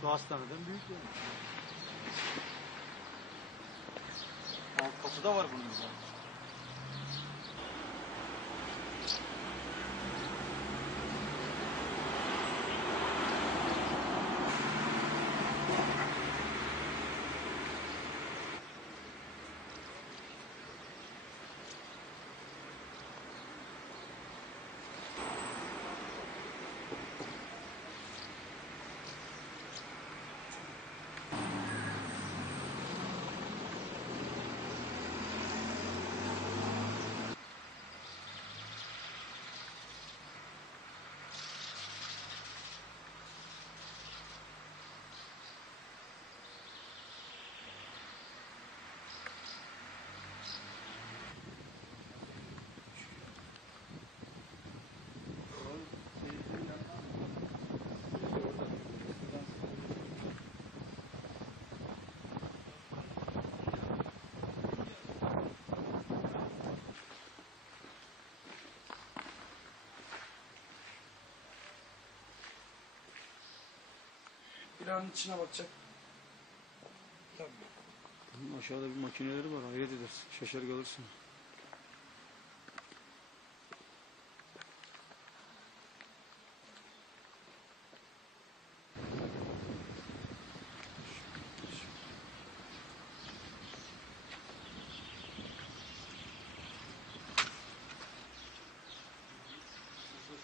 Şu hastaneden büyük yani. Alt katı da var bunun zaten. Binanın içine bakacak. Tabii. Aşağıda bir makineleri var. Hayret edersin. Şaşar kalırsın.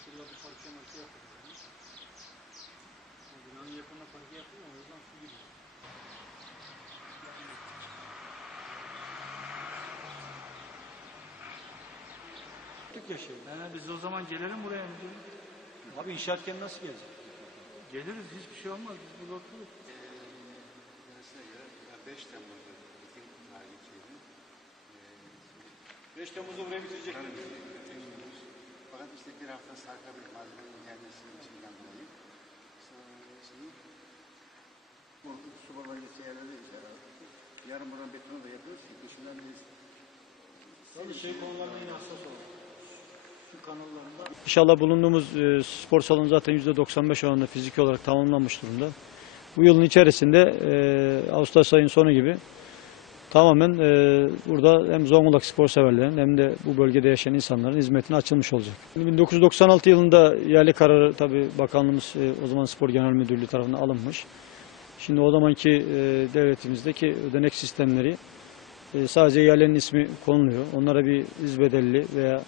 Şurada bir. O binanın yakınına parke yapıyor o yüzden su gidiyor. Yaptık ya şey. He, biz o zaman gelelim buraya. Abi inşaatken nasıl gelecek? Geliriz hiçbir şey olmaz. Biz burada otururuz. Yarısına göre 5 Temmuz'da bizim tarihçiydi. 5 Temmuz'da burayı bitirecekler. Fakat işte bir hafta sarkabilir malzemenin gelmesinin içinden dolayı. Şimdi bu su yarın buranın betonu da yapıyoruz ki dışından Tabii şey konularına yine hassas kanallarında. İnşallah bulunduğumuz e, spor salonu zaten %95 oranında fiziki olarak tamamlanmış durumda. Bu yılın içerisinde e, Ağustos ayının sonu gibi tamamen e, burada hem Zonguldak spor severlerin hem de bu bölgede yaşayan insanların hizmetine açılmış olacak. 1996 yılında yerli kararı tabii bakanlığımız e, o zaman Spor Genel Müdürlüğü tarafından alınmış. Şimdi o zamanki e, devletimizdeki ödenek sistemleri e, sadece yerlerin ismi konuluyor. Onlara bir izbedelli veya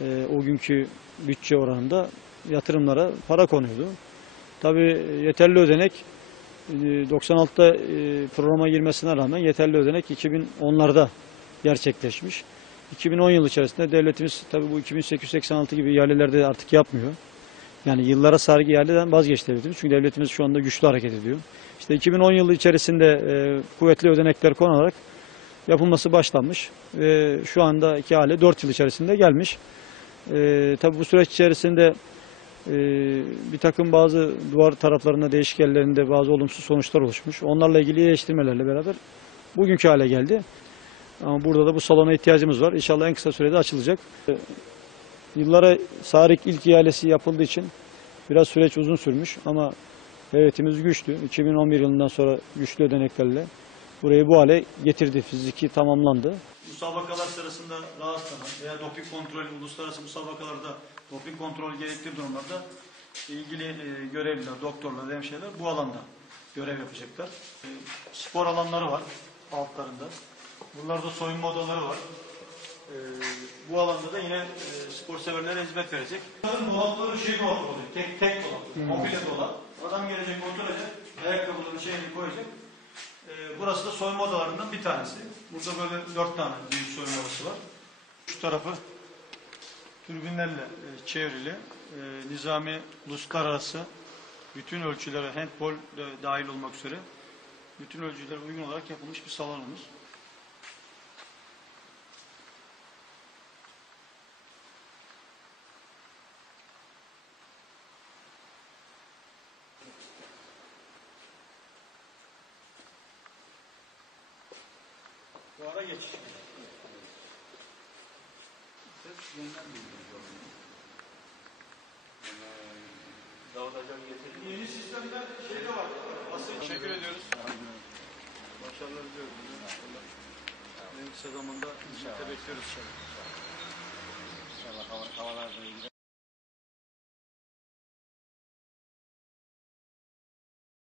e, o günkü bütçe oranında yatırımlara para konuyordu. Tabii yeterli ödenek e, 96'da e, programa girmesine rağmen yeterli ödenek 2010'larda gerçekleşmiş. 2010 yıl içerisinde devletimiz tabii bu 2886 gibi yerlilerde artık yapmıyor. Yani yıllara sargı yerliden vazgeçti devletimiz. Çünkü devletimiz şu anda güçlü hareket ediyor. İşte 2010 yılı içerisinde e, kuvvetli ödenekler konularak yapılması başlanmış ve şu andaki hali 4 yıl içerisinde gelmiş. E, bu süreç içerisinde e, bir takım bazı duvar taraflarında değişik yerlerinde bazı olumsuz sonuçlar oluşmuş. Onlarla ilgili iyileştirmelerle beraber bugünkü hale geldi. Ama burada da bu salona ihtiyacımız var. İnşallah en kısa sürede açılacak. E, Yıllara Sarik ilk ihalesi yapıldığı için biraz süreç uzun sürmüş ama devletimiz güçlü. 2011 yılından sonra güçlü ödeneklerle burayı bu hale getirdi. Fiziki tamamlandı. Müsabakalar sırasında rahatlanan veya doping kontrolü, uluslararası müsabakalarda doping kontrolü gerektiği durumlarda ilgili e, görevliler, doktorlar, hemşireler bu alanda görev yapacaklar. E, spor alanları var altlarında. Bunlarda soyunma odaları var. E, bu alanda da yine e, spor severlere hizmet verecek. Bunların dolapları şey dolap oluyor, tek, tek dolap, mobilya dolap. Adam gelecek, oturacak, ayakkabılarını şeyini koyacak. Ee, burası da soyunma odalarından bir tanesi. Burada böyle dört tane büyük soyunma odası var. Şu tarafı türbinlerle e, çevrili. E, nizami Luskar arası bütün ölçülere handball de dahil olmak üzere bütün ölçülere uygun olarak yapılmış bir salonumuz. Bu ara geçiş. Davut Hocam getirdi. Yeni sistemde şey de var. Teşekkür ediyoruz. Başarılar diliyoruz. En kısa zamanda hizmete bekliyoruz inşallah. İnşallah hava, havalar da.